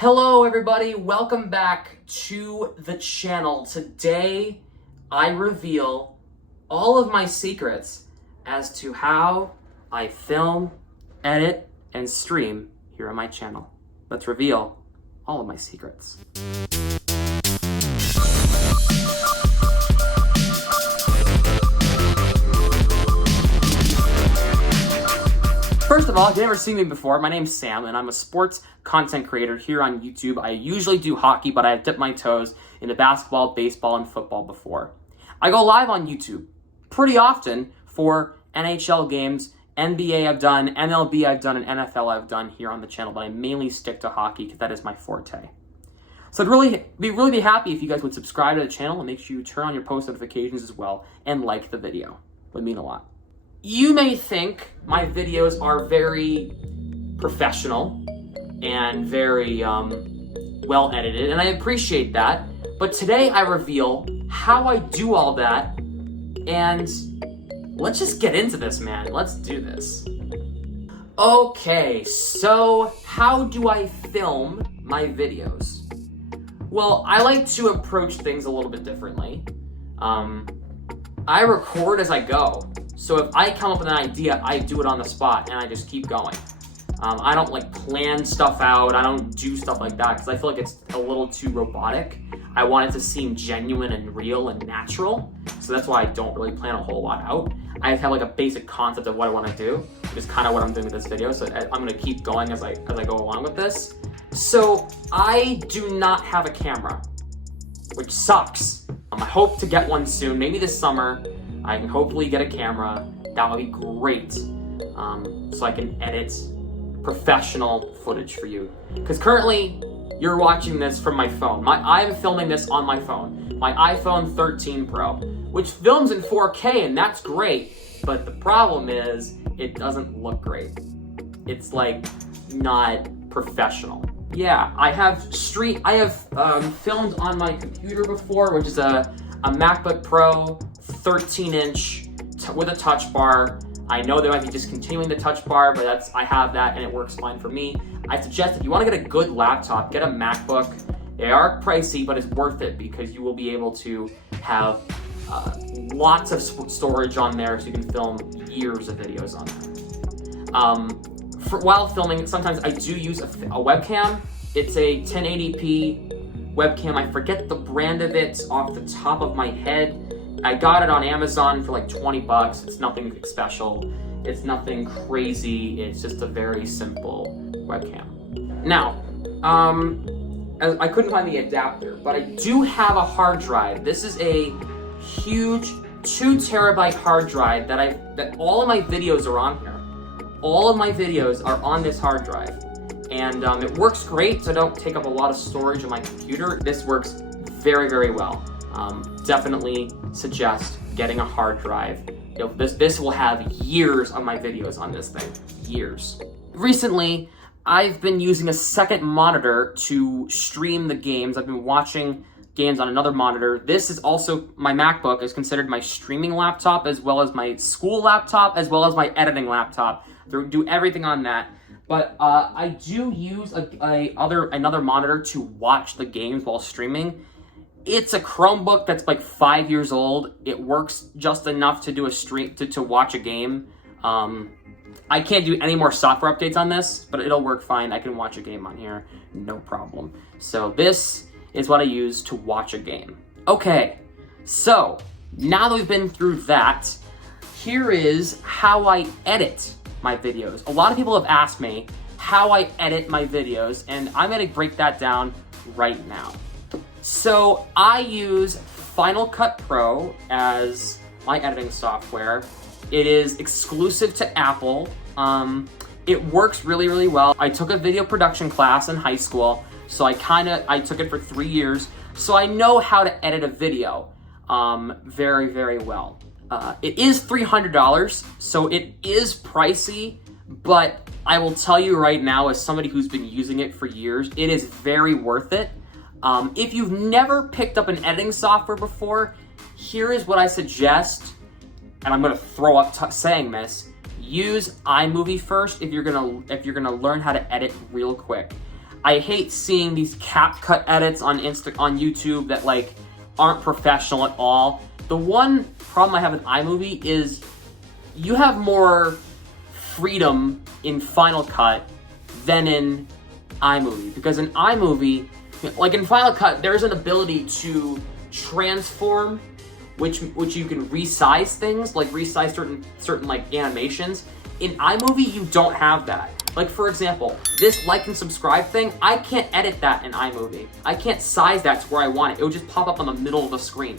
Hello everybody, welcome back to the channel. Today I reveal all of my secrets as to how I film, edit, and stream here on my channel. Let's reveal all of my secrets. First of all, if you've never seen me before, my name's Sam, and I'm a sports content creator here on YouTube. I usually do hockey, but I've dipped my toes into basketball, baseball, and football before. I go live on YouTube pretty often for NHL games, NBA I've done, MLB I've done, and NFL I've done here on the channel, but I mainly stick to hockey because that is my forte. So I'd really be happy if you guys would subscribe to the channel and make sure you turn on your post notifications as well and like the video. It would mean a lot. You may think my videos are very professional and very well edited, and I appreciate that. But today I reveal how I do all that, and let's just get into this, man. Let's do this. Okay, so how do I film my videos? Well, I like to approach things a little bit differently. I record as I go. So if I come up with an idea, I do it on the spot and I just keep going. I don't like plan stuff out. I don't do stuff like that because I feel like it's a little too robotic. I want it to seem genuine and real and natural. So that's why I don't really plan a whole lot out. I have like a basic concept of what I want to do, which is kind of what I'm doing with this video. So I'm going to keep going as I go along with this. So I do not have a camera, which sucks. I hope to get one soon, maybe this summer. I can hopefully get a camera. That would be great. So I can edit professional footage for you. Because currently, you're watching this from my phone. I'm filming this on my phone. My iPhone 13 Pro, which films in 4K, and that's great. But the problem is, it doesn't look great. It's like not professional. Yeah, I have filmed on my computer before, which is a MacBook Pro 13-inch with a touch bar. I know they might be discontinuing the touch bar, but I have that and it works fine for me. I suggest if you want to get a good laptop, get a MacBook. They are pricey, but it's worth it because you will be able to have lots of storage on there so you can film years of videos on there. While filming, sometimes I do use a webcam. It's a 1080p webcam. I forget the brand of it off the top of my head. I got it on Amazon for like 20 bucks. It's nothing special. It's nothing crazy. It's just a very simple webcam. Now, I couldn't find the adapter, but I do have a hard drive. This is a huge 2 terabyte hard drive that all of my videos are on here. All of my videos are on this hard drive. And it works great, so I don't take up a lot of storage on my computer. This works very, very well. Definitely suggest getting a hard drive. This will have years of my videos on this thing. Years. Recently, I've been using a second monitor to stream the games. I've been watching games on another monitor. This is also, my MacBook is considered my streaming laptop, as well as my school laptop, as well as my editing laptop. Do everything on that. But I do use another monitor to watch the games while streaming. It's a Chromebook that's like 5 years old. It works just enough to do a stream to watch a game. I can't do any more software updates on this, but it'll work fine. I can watch a game on here, no problem. So this is what I use to watch a game. Okay, so now that we've been through that, here is how I edit my videos. A lot of people have asked me how I edit my videos, and I'm gonna break that down right now. So I use Final Cut Pro as my editing software. It is exclusive to Apple. It works really, really well. I took a video production class in high school, so I took it for 3 years, so I know how to edit a video very, very well. It is $300, so it is pricey, but I will tell you right now, as somebody who's been using it for years, it is very worth it. If you've never picked up an editing software before, here is what I suggest, and I'm gonna throw up saying this. Use iMovie first if you're gonna learn how to edit real quick. I hate seeing these CapCut edits on YouTube that like aren't professional at all. The one problem I have with iMovie is you have more freedom in Final Cut than in iMovie, because in iMovie, like in Final Cut, there's an ability to transform, which you can resize things, like resize certain like animations. In iMovie, you don't have that. Like for example, this like and subscribe thing, I can't edit that in iMovie. I can't size that to where I want it. It would just pop up on the middle of the screen.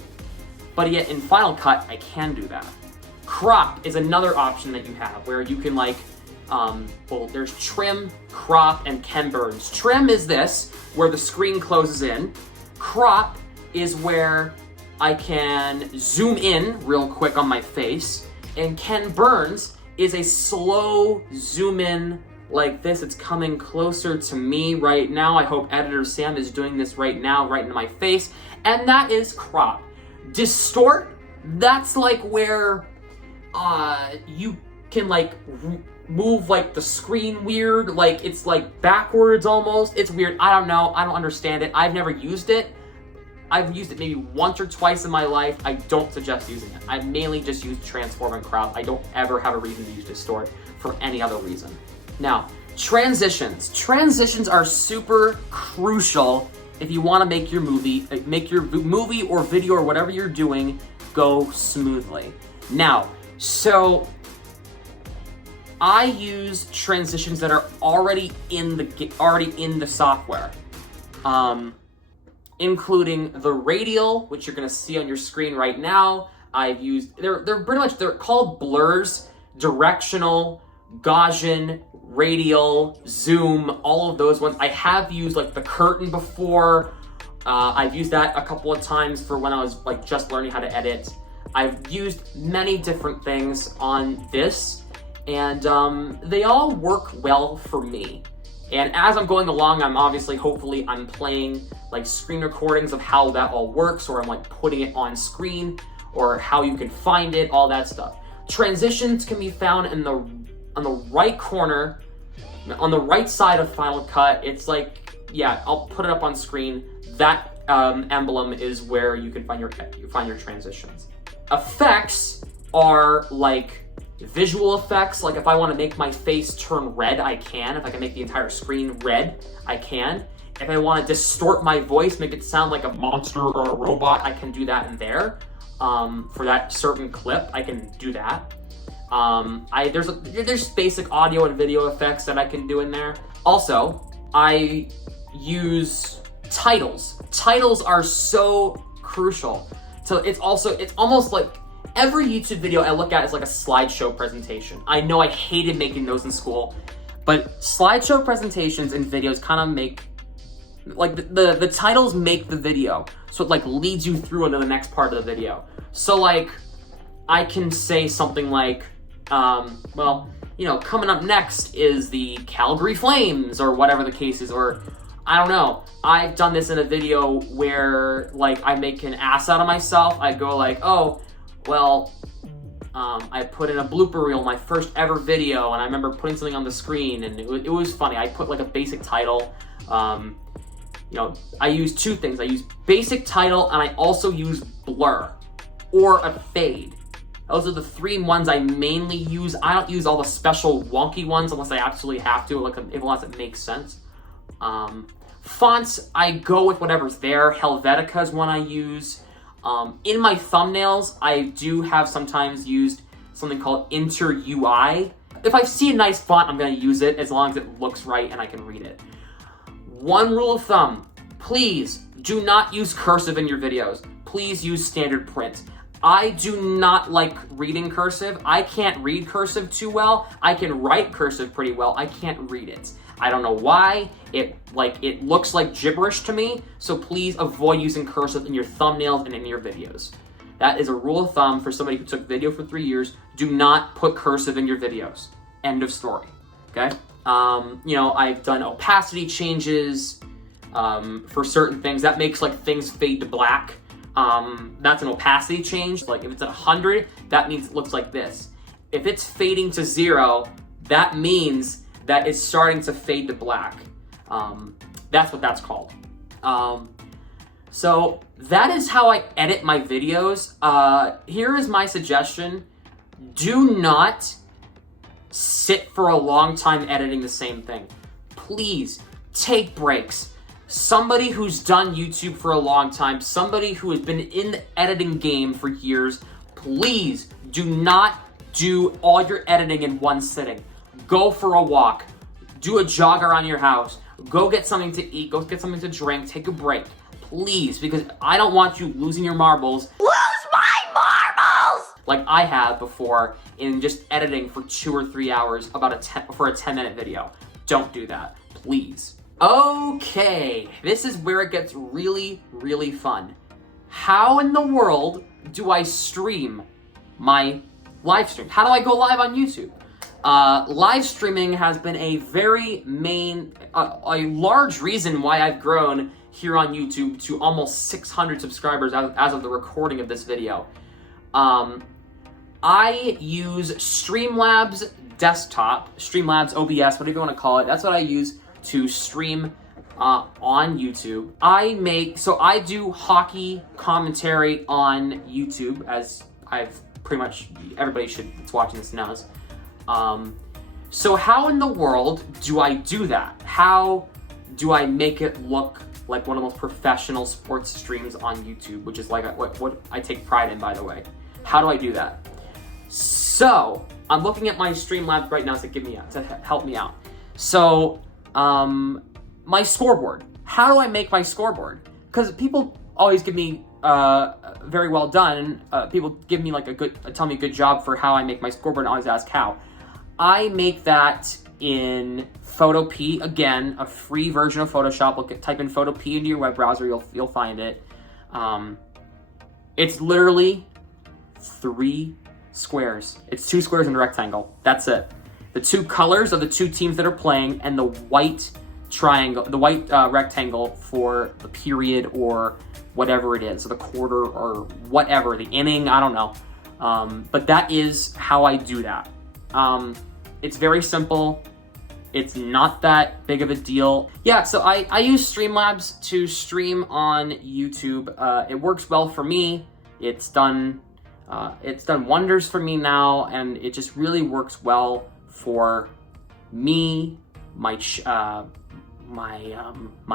But yet in Final Cut, I can do that. Crop is another option that you have where you can like, well, there's trim, crop, and Ken Burns. Trim is this, where the screen closes in. Crop is where I can zoom in real quick on my face. And Ken Burns is a slow zoom in like this. It's coming closer to me right now. I hope editor Sam is doing this right now, right into my face. And that is crop. Distort, that's like where you can like move like the screen weird, like it's like backwards almost. It's weird. I don't know. I don't understand it. I've never used it. I've used it maybe once or twice in my life. I don't suggest using it. I mainly just use transform and crop. I don't ever have a reason to use distort for any other reason. Now, transitions. Transitions are super crucial if you want to make your movie or video or whatever you're doing go smoothly. Now, so I use transitions that are already in the software, including the radial, which you're going to see on your screen right now. I've used they're called blurs, directional, Gaussian, radial, zoom, all of those ones. I have used like the curtain before. I've used that a couple of times for when I was like just learning how to edit. I've used many different things on this, and they all work well for me. And as I'm going along, hopefully I'm playing like screen recordings of how that all works, or I'm like putting it on screen, or how you can find it, all that stuff. Transitions can be found on the right corner, on the right side of Final Cut. It's like, yeah, I'll put it up on screen. That emblem is where you can find your transitions. Effects are like visual effects. Like if I want to make my face turn red, I can. If I can make the entire screen red, I can. If I want to distort my voice, make it sound like a monster or a robot, I can do that in there. For that certain clip, I can do that. There's basic audio and video effects that I can do in there. Also, I use titles. Titles are so crucial. So it's almost like every YouTube video I look at is like a slideshow presentation. I know I hated making those in school, but slideshow presentations and videos kind of make, like the titles make the video. So it like leads you through into the next part of the video. So like I can say something like, well, you know, coming up next is the Calgary Flames, or whatever the case is, or I don't know. I've done this in a video where like I make an ass out of myself. I go like, oh, well, I put in a blooper reel, my first ever video, and I remember putting something on the screen, and it was funny. I put like a basic title. You know, I use two things. I use basic title, and I also use blur or a fade. Those are the three ones I mainly use. I don't use all the special wonky ones unless I absolutely have to, like unless it makes sense. Fonts, I go with whatever's there. Helvetica is one I use. In my thumbnails, I do have sometimes used something called Inter UI. If I see a nice font, I'm going to use it as long as it looks right and I can read it. One rule of thumb, please do not use cursive in your videos. Please use standard print. I do not like reading cursive. I can't read cursive too well. I can write cursive pretty well. I can't read it. I don't know why. It looks like gibberish to me. So please avoid using cursive in your thumbnails and in your videos. That is a rule of thumb for somebody who took video for 3 years. Do not put cursive in your videos. End of story. Okay? You know, I've done opacity changes for certain things. That makes like things fade to black. That's an opacity change. Like if it's at 100, that means it looks like this. If it's fading to 0, that means that it's starting to fade to black. That's what that's called. So that is how I edit my videos. Here is my suggestion. Do not sit for a long time editing the same thing. Please take breaks. Somebody who's done YouTube for a long time, somebody who has been in the editing game for years, please do not do all your editing in one sitting. Go for a walk. Do a jog around your house. Go get something to eat. Go get something to drink. Take a break. Please, because I don't want you losing your marbles. Lose my marbles! Like I have before in just editing for 2 or 3 hours for a 10-minute video. Don't do that, please. Okay, this is where it gets really, really fun. How in the world do I stream my live stream? How do I go live on YouTube? Live streaming has been a very a large reason why I've grown here on YouTube to almost 600 subscribers as of the recording of this video. I use Streamlabs desktop, Streamlabs OBS, whatever you want to call it. That's what I use to stream on YouTube. I do hockey commentary on YouTube, as pretty much everybody that's watching this knows. So how in the world do I do that? How do I make it look like one of the most professional sports streams on YouTube, which is like what I take pride in, by the way. How do I do that? So I'm looking at my Streamlabs right now to help me out. So my scoreboard. How do I make my scoreboard? Because people always give me very well done. People give me tell me a good job for how I make my scoreboard, and always ask how. I make that in Photopea, again, a free version of Photoshop. Type in Photopea into your web browser, you'll find it. It's literally 3 squares. It's 2 squares and a rectangle. That's it. The 2 colors of the 2 teams that are playing, and the white triangle, the white rectangle for the period or whatever it is, or the quarter or whatever, the inning, I don't know. But that is how I do that. It's very simple. It's not that big of a deal. Yeah, so I use Streamlabs to stream on YouTube. It works well for me. It's done wonders for me now, and it just really works well for me, my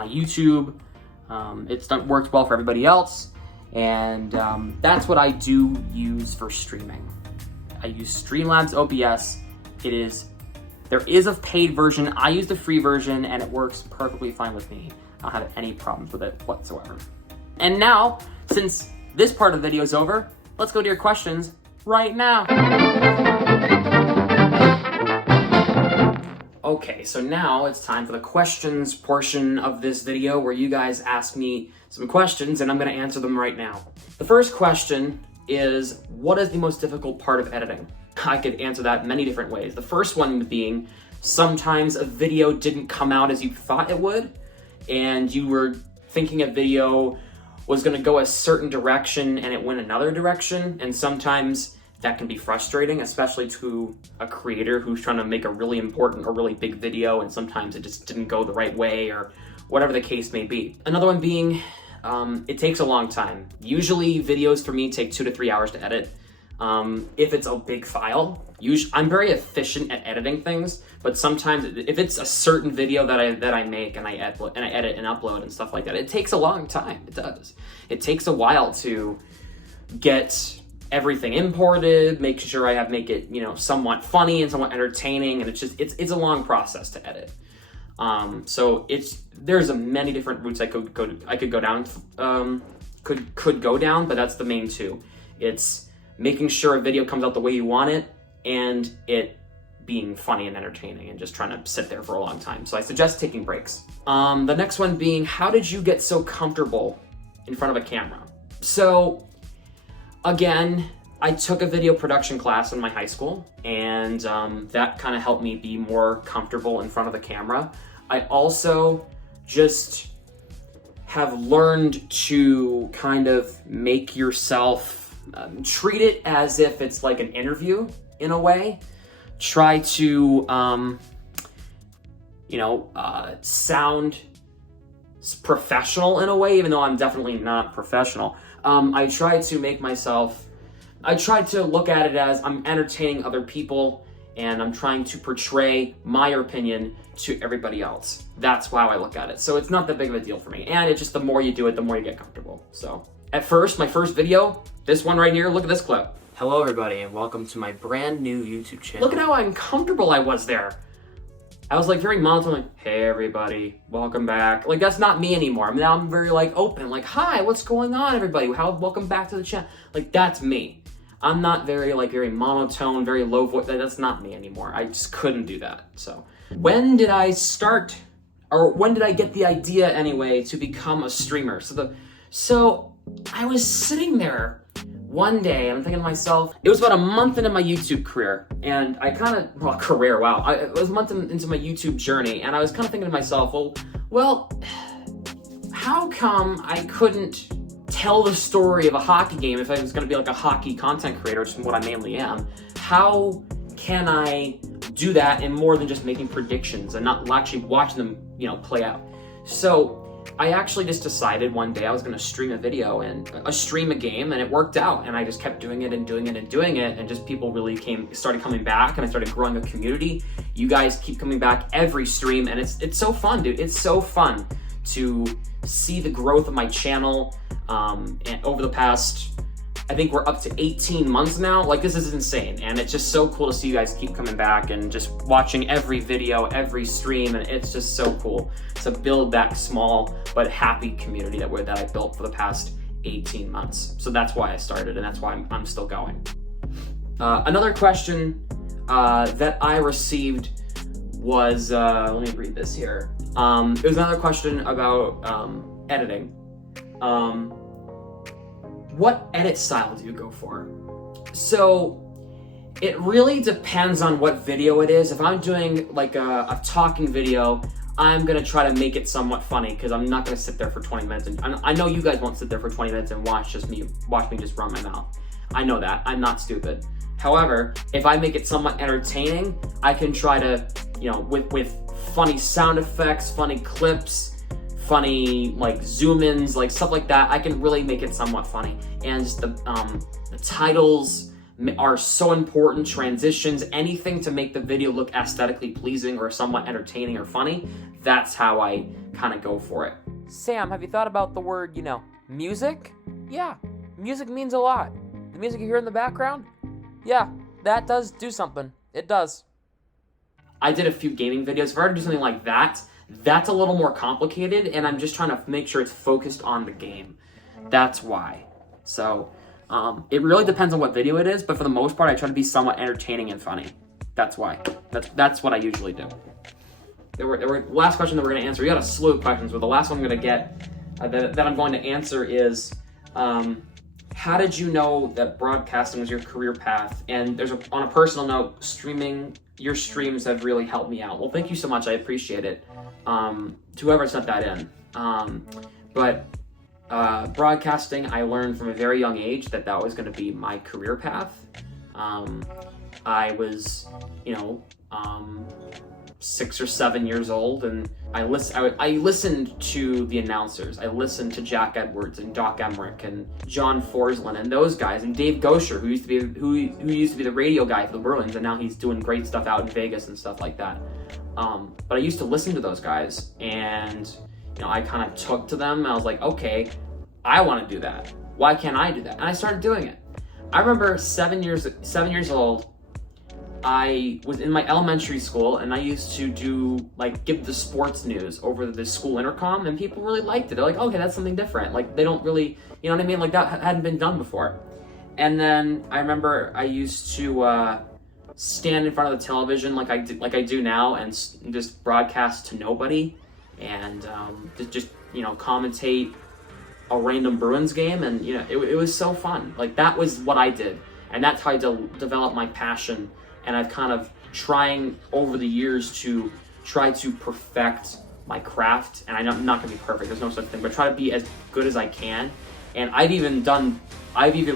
YouTube. It's worked well for everybody else, and that's what I do use for streaming. I use Streamlabs OBS. There is a paid version. I use the free version, and it works perfectly fine with me. I don't have any problems with it whatsoever. And now, since this part of the video is over, let's go to your questions right now. Okay, so now it's time for the questions portion of this video, where you guys ask me some questions, and I'm going to answer them right now. The first question is, what is the most difficult part of editing? I could answer that many different ways. The first one being, sometimes a video didn't come out as you thought it would, and you were thinking a video was going to go a certain direction and it went another direction, and sometimes that can be frustrating, especially to a creator who's trying to make a really important or really big video, and sometimes it just didn't go the right way, or whatever the case may be. Another one being, it takes a long time. Usually videos for me take 2 to 3 hours to edit. If it's a big file, I'm very efficient at editing things, but sometimes if it's a certain video that I make and I edit and upload and stuff like that, it takes a long time. It does. It takes a while to get everything imported, make sure I make it, somewhat funny and somewhat entertaining, and it's a long process to edit. So there's many different routes I could go down, could go down, but that's the main 2. It's making sure a video comes out the way you want it, and it being funny and entertaining, and just trying to sit there for a long time. So I suggest taking breaks. The next one being, how did you get so comfortable in front of a camera? So again, I took a video production class in my high school, and that kind of helped me be more comfortable in front of the camera. I also just have learned to kind of make yourself treat it as if it's like an interview in a way. Try to, sound professional in a way, even though I'm definitely not professional. I try to look at it as I'm entertaining other people and I'm trying to portray my opinion to everybody else. That's how I look at it. So it's not that big of a deal for me. And it's just the more you do it, the more you get comfortable. So at first, my first video, this one right here, look at this clip. Hello everybody and welcome to my brand new YouTube channel. Look at how uncomfortable I was there. I was like very monotone, like, hey everybody, welcome back. Like that's not me anymore. I mean, now I'm very like open, like, hi, what's going on everybody? Welcome back to the channel. Like that's me. I'm not very monotone, very low voice. That's not me anymore. I just couldn't do that. So when did I start, or when did I get the idea anyway to become a streamer? So I was sitting there one day, I'm thinking to myself, it was about a month into my YouTube career, and I kind of, it was a month into my YouTube journey, and I was kind of thinking to myself, well, how come I couldn't tell the story of a hockey game if I was going to be like a hockey content creator, which is what I mainly am? How can I do that in more than just making predictions and not actually watching them, play out? So I actually just decided one day I was going to stream a video and stream a game, and it worked out. And I just kept doing it and doing it and doing it, and just people really started coming back, and I started growing a community. You guys keep coming back every stream, and it's so fun, dude. It's so fun to see the growth of my channel. And over the past, I think we're up to 18 months now. Like this is insane, and it's just so cool to see you guys keep coming back and just watching every video, every stream, and it's just so cool to build that small but happy community that I built for the past 18 months. So that's why I started, and that's why I'm still going. Another question that I received was, let me read this here. It was another question about editing. What edit style do you go for? So it really depends on what video it is. If I'm doing like a talking video, I'm gonna try to make it somewhat funny because I'm not gonna sit there for 20 minutes. And I know you guys won't sit there for 20 minutes and watch me just run my mouth. I know that, I'm not stupid. However, if I make it somewhat entertaining, I can try to, with funny sound effects, funny clips, funny zoom-ins, stuff like that, I can really make it somewhat funny. And just the titles are so important, transitions, anything to make the video look aesthetically pleasing or somewhat entertaining or funny. That's how I kind of go for it. Sam, have you thought about the word, music? Yeah, music means a lot. The music you hear in the background? Yeah, that does do something. It does. I did a few gaming videos. If I were to do something like that, that's a little more complicated, and I'm just trying to make sure it's focused on the game. That's why. So, it really depends on what video it is, but for the most part, I try to be somewhat entertaining and funny. That's why. That's what I usually do. There were last question that we're going to answer. We got a slew of questions, but the last one I'm going to get that I'm going to answer is, how did you know that broadcasting was your career path? And on a personal note, your streams have really helped me out. Well, thank you so much. I appreciate it. To whoever sent that in. But broadcasting, I learned from a very young age that was going to be my career path. I was, 6 or 7 years old, and I listened to the announcers. I listened to Jack Edwards and Doc Emmerich and John Forsland and those guys, and Dave Gosher, who used to be the radio guy for the Bruins, and now he's doing great stuff out in Vegas and stuff like that. But I used to listen to those guys, and I kind of took to them, and I was like, okay, I want to do that. Why can't I do that? And I started doing it. I remember 7 years old, I was in my elementary school, and I used to give the sports news over the school intercom, and people really liked it. They're like, okay, that's something different. They don't really, you know what I mean? That hadn't been done before. And then I remember I used to stand in front of the television like I do now, and just broadcast to nobody, and just commentate a random Bruins game, and it was so fun. That was what I did, and that's how I developed my passion. And I've kind of trying over the years to try to perfect my craft. And I'm not gonna be perfect, there's no such thing, but try to be as good as I can. And I've even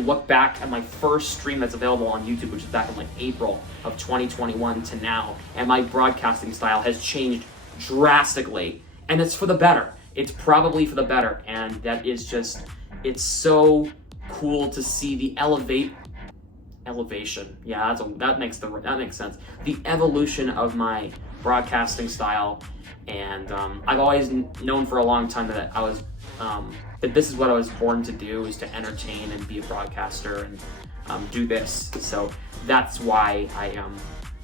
looked back at my first stream that's available on YouTube, which is back in April of 2021 to now. And my broadcasting style has changed drastically. And it's for the better. it's probably for the better. And that is just, it's so cool to see the elevation. Yeah, that makes sense. The evolution of my broadcasting style. And I've always known for a long time that that this is what I was born to do, is to entertain and be a broadcaster and do this. So that's why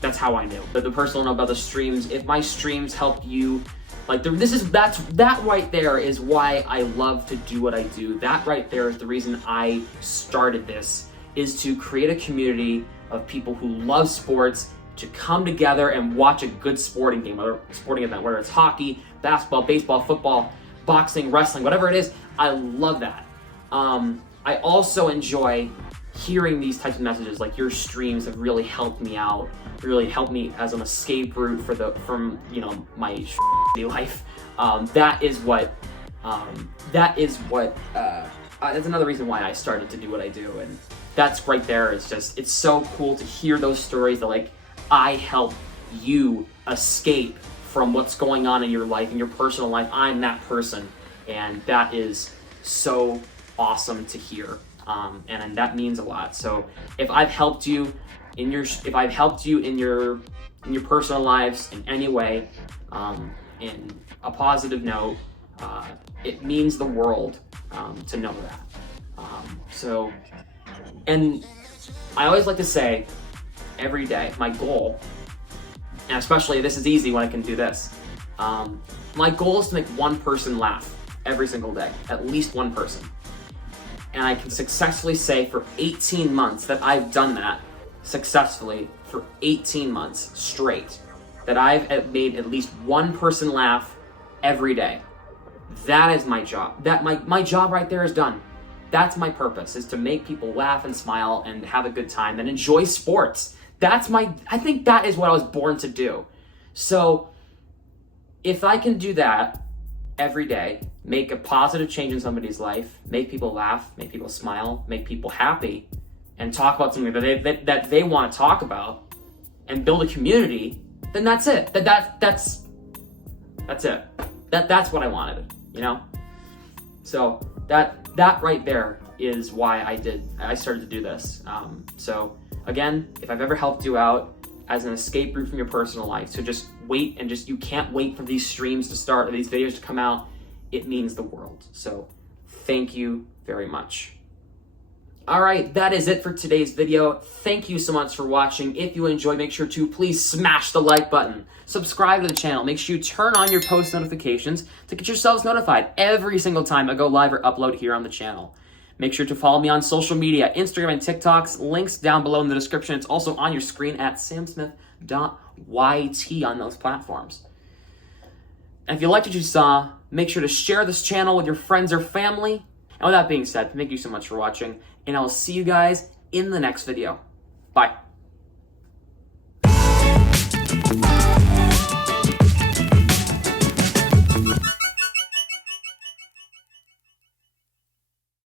that's how I knew. But the personal note about the streams, if my streams help you, like that right there is why I love to do what I do. That right there is the reason I started this, is to create a community of people who love sports, to come together and watch a good sporting game, or sporting event, whether it's hockey, basketball, baseball, football, boxing, wrestling, whatever it is. I love that. I also enjoy hearing these types of messages, like your streams have really helped me out, really helped me as an escape route from my life. That's another reason why I started to do what I do. And that's right there. It's so cool to hear those stories that, like, I help you escape from what's going on in your life, in your personal life. I'm that person, and that is so awesome to hear, and that means a lot. So if I've helped you in your personal lives in any way, in a positive note, it means the world to know that. And I always like to say, every day, my goal, and especially this is easy when I can do this, my goal is to make one person laugh every single day, at least one person. And I can successfully say for 18 months that I've done that successfully for 18 months straight, that I've made at least one person laugh every day. That is my job. My job right there is done. That's my purpose, is to make people laugh and smile and have a good time and enjoy sports. I think that is what I was born to do. So if I can do that every day, make a positive change in somebody's life, make people laugh, make people smile, make people happy, and talk about something that they want to talk about, and build a community, then that's it. That's it. That's what I wanted, So that right there is why I started to do this. So again, if I've ever helped you out as an escape route from your personal life, so just wait and you can't wait for these streams to start or these videos to come out, it means the world. So thank you very much. All right, that is it for today's video. Thank you so much for watching. If you enjoyed, make sure to please smash the like button. Subscribe to the channel. Make sure you turn on your post notifications to get yourselves notified every single time I go live or upload here on the channel. Make sure to follow me on social media, Instagram and TikToks. Links down below in the description. It's also on your screen at samsmith.yt on those platforms. And if you liked what you saw, make sure to share this channel with your friends or family. And with that being said, thank you so much for watching, and I'll see you guys in the next video. Bye.